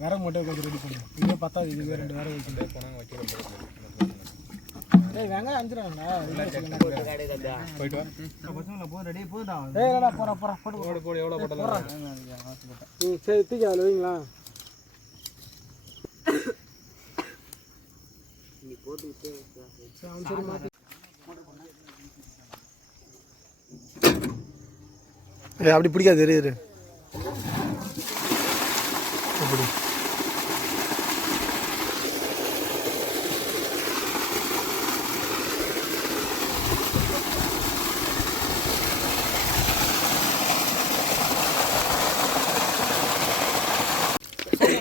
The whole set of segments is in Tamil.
வேற மட்டும் கொஞ்சம் ரெடி பண்ணுவோம். இதே பத்தாது, இதுவே 2 வேற வைக்கணும். போனாங்க வைக்கிறோம். ஏய் வெங்காயம் அஞ்சுறாங்கடா. போயிட்டு வா. பசங்கள போ ரெடி போடா. ஏய் என்னடா போறா போடு எவ்வளவு போடலாம். சரி தூக்கி அதுல வைங்களா. நீ போட்டு சரி மாத்தி. ஏய் அப்படி பிடிக்காது இரு. அப்படி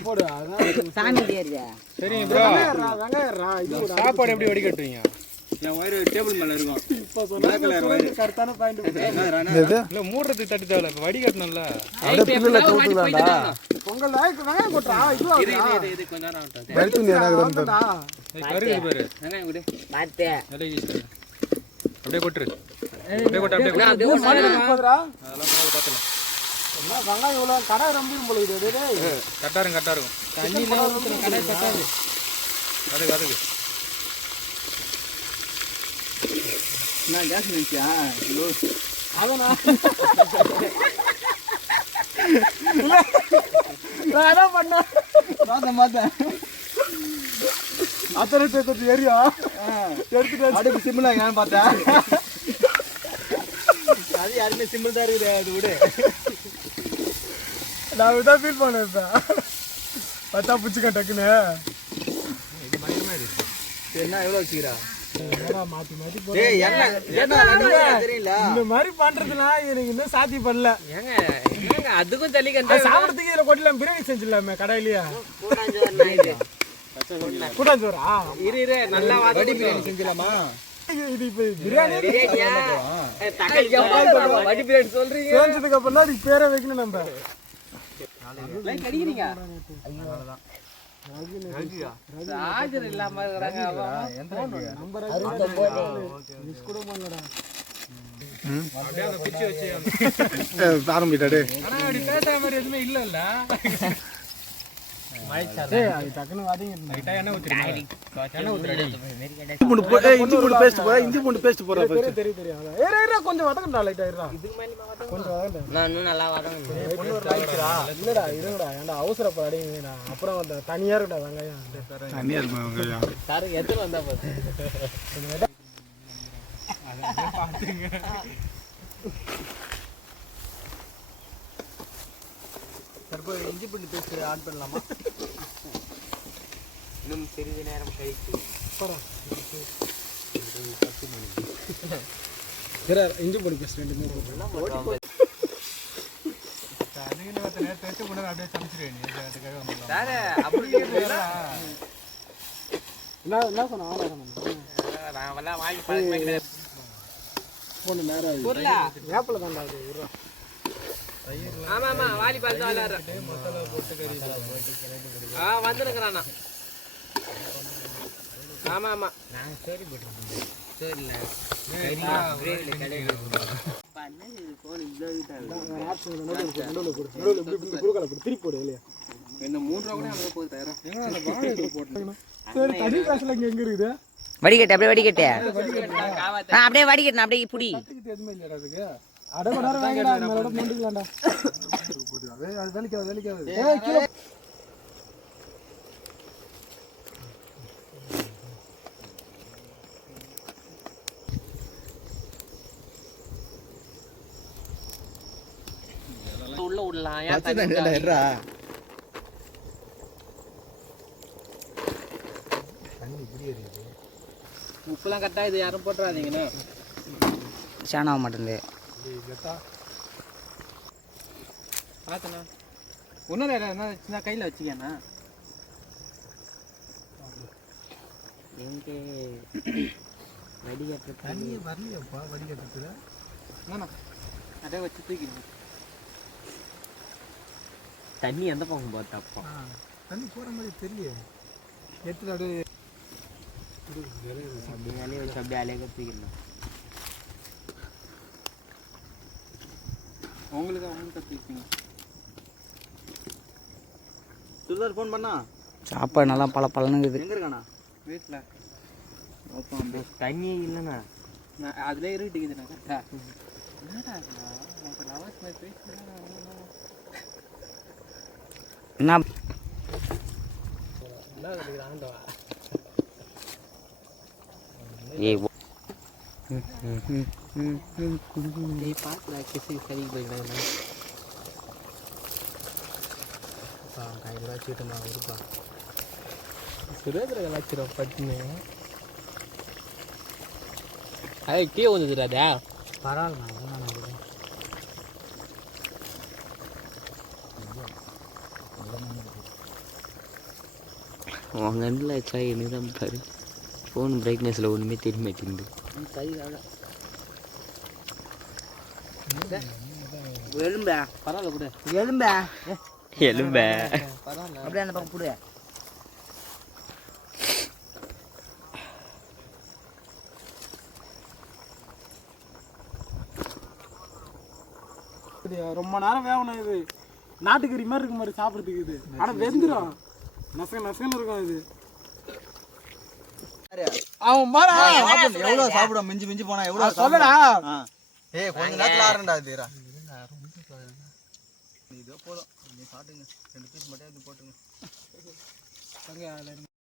போடு அதான் சாமி ஏரியா. சரிங்க ப்ரோ. வெங்காயம்ரா இது சாப்பாடு எப்படி வடிகட்டுவீங்க? என் வயிறு டேபிள் மேல இருக்கும். இப்ப சொன்னா கரெக்டான பாயிண்ட். இல்ல மூடுறது தட்டு தேவல. இப்ப வடிகட்டணும்ல. அப்படியே புல்ல தூத்துலாம்டா. பொங்கல் லாய்க்கு வெங்காயம் போட்றா. இது கொஞ்ச நேரம் ஆகட்டும். வெல்ட் நீ எனக்கு தந்தடா. ஏய் கருது பாரு. வெங்காயம் குடு. பாத்தே. அப்படியே கொட்று. அப்படியே போதுடா. அதெல்லாம் பாத்துலாம். என்ன வெங்காயம் இவ்வளவு கடை ரம்பிரும் போல இது. டேய் கட்டாரும். தண்ணில ஊத்துற கடை கட்டாது. அதுக்கு நான் கேஸ் நிச்சயா அவனா நான் என்ன பண்ண பார்த்தேன் அத்தனை சேர்த்து ஏரியா எடுத்துட்டு அடுப்பு சிம்பிளா ஏன் பார்த்தேன் அது யாருமே சிம்பிள் தான் இருக்குது அது விடு நான் இதான் ஃபீல் பண்ணேன் பார்த்தா பிடிச்சிக்க டக்குன்னு என்ன எவ்வளோ வச்சுக்கிறா மாத்தி இந்த மாதிரி பண்றதுலாம் எனக்கு இன்னும் சாத்தி பண்ணல அதுக்கும் தள்ளி சாப்பிடறதுக்கு இதுல கொட்டலாம் பிரியாணி செஞ்சிடலாமே கடையிலயா கூட்டாஞ்சோரா இரு நல்லா வடி பிரியாணி செஞ்சிடலாமா இது இப்ப பிரியாணி வடி பிரியாணி சொல்றீங்க செஞ்சதுக்கு அப்புறம் தான் அதுக்கு பேரை வைக்கணும் நம்ம லைக் அடிக்கிறீங்க அவ்வளவுதான் ராஜர் இல்லாம இருக்கறாங்க நம்பர் மிஸ் கூட பண்ணலடா அப்படியே அந்த பிச்சு வச்சு ஆரம்பிட்டாடே ஆனா அப்படி பேட்டா மாதிரி எதுமே இல்லல்ல ஏய் அது டக்குனு வாடிங்க லைட்டா என்ன ஊத்துறீங்க இஞ்சி பூண்டு பேஸ்ட் போறா தெரியும் ஏறா கொஞ்சம் வதங்கடா லைட்டா ஏறா இதுக்கு மேல கொஞ்சம் வதங்கடா நான் இன்னும் நல்லா வதங்கணும் பொண்ணு ஒரு லைட்ரா இல்லடா இருங்கடா ஏன்டா அவசரப்படாதீங்கடா அப்புறம் அந்த தனியா இருக்குடா வெங்காயம் தனியா இருக்கு வெங்காயம் சார் எத்தனை வந்தா பாத்து அத பாத்துங்க தற்போ இஞ்சி பூண்டு பேஸ்ட் ஆட் பண்ணலாமா இன்னும் சிறிது நேரம் கழித்து இஞ்சி பூண்டு பேஸ்ட் ரெண்டுமே போடலாம் நேரத்தை கூட அப்படியே சமைச்சிருவேன் என்ன சொன்னா போன நேரம் வேப்பில தான்டா அது ஆமா ஆமா வாலிபால் தான் விளையாடுற மசாலா போட்டு கறி வந்துருக்கறானா ஆமா ஆமா நான் ஸ்டோரி போட்டுறேன் ஸ்டோரில கறி கடையில பண்ணு போன் இவ்வளவு நடுவுல குறுகால போடு திருப்பி போடு இல்லையா என்ன 3 ரூபாய் கூட அங்க போய் தரேன் எங்க அந்த வாழை போடுறேன் சரி தடி காசுல எங்க இருக்குது வடிகட்ட அப்படியே வடிகட்ட அப்படியே வடிகட்டணும் அப்படியே புடி எதுமே இல்லடா அதுக்கு அடங்க நேரம் வாங்கடா மேலோட முண்டிக்கலாம்டா அது வலிக்காது ஏய் கிலோ உள்ள உடலாம் ஏன் தண்ணி இப்படி ஏறிது உப்புலாம் கரெக்டா இது யாரும் போட்றாதீங்கன்னு சாணாவ மாட்டேங்குது பார்த்தனா ஒன்றும் என்ன சின்ன கையில் வச்சுக்கண்ணா எங்கே வடிகட்டு தண்ணியே வரலையாப்பா வடிகட்டுல என்னண்ணா அதே வச்சு தூக்கிடுங்க தண்ணி எந்த பக்கம் பார்த்தாப்பா தண்ணி போகிற மாதிரி தெரியலையே எடுத்துட்டு அப்படியே வேலையை வச்சு அப்படியே அலைய தூக்கிடலாம் உங்களுக்கு கற்றுக்கிட்டீங்க சுதார் ஃபோன் பண்ணா சாப்பாடு நல்லா பல பலனுக்குது. எங்கே இருக்காண்ணா? வீட்டில் தண்ணியே இல்லைண்ணா. நான் அதிலே இருக்கிட்டுக்குதுண்ணா கரெக்டாக. என்ன ஏய் பார்க்கல கிசி சரி போய்க்கலாம் கையில் வச்சுட்டு நான் இருப்பா சுரேந்திர கலாச்சிரும் பட்டுன்னு அது கீழே வந்துடுறாதா பரவாயில்ல. உங்கள் கண்ணில் வச்சா எனக்கு தான் பாரு. ஃபோன் பிரைட்னஸில் ஒன்றுமே தெரிய மாட்டேங்குது. எலும்பே பரவாயில்ல கூட எலும்பே எலும்பே பரவாயில்ல அப்படியே அந்த பக்கம் போடு. ரொம்ப நேரம் வேகணும். இது நாட்டுக்கறி மாதிரி இருக்கு மாதிரி சாப்பிட்றதுக்கு. இது ஆனால் வெந்துடும். நசகன்னு இருக்கும் இது. அவன் மாறா எவ்வளோ சாப்பிட மிஞ்சி மிஞ்சி போனா எவ்வளோ சொல்லடா. ஏய் கொஞ்ச நேரத்தில் ஆரண்டா இதுரா. இதோ போதும். நீ சாப்பிட்டுங்க 2 பீஸ் மட்டும் இது போட்டுங்க.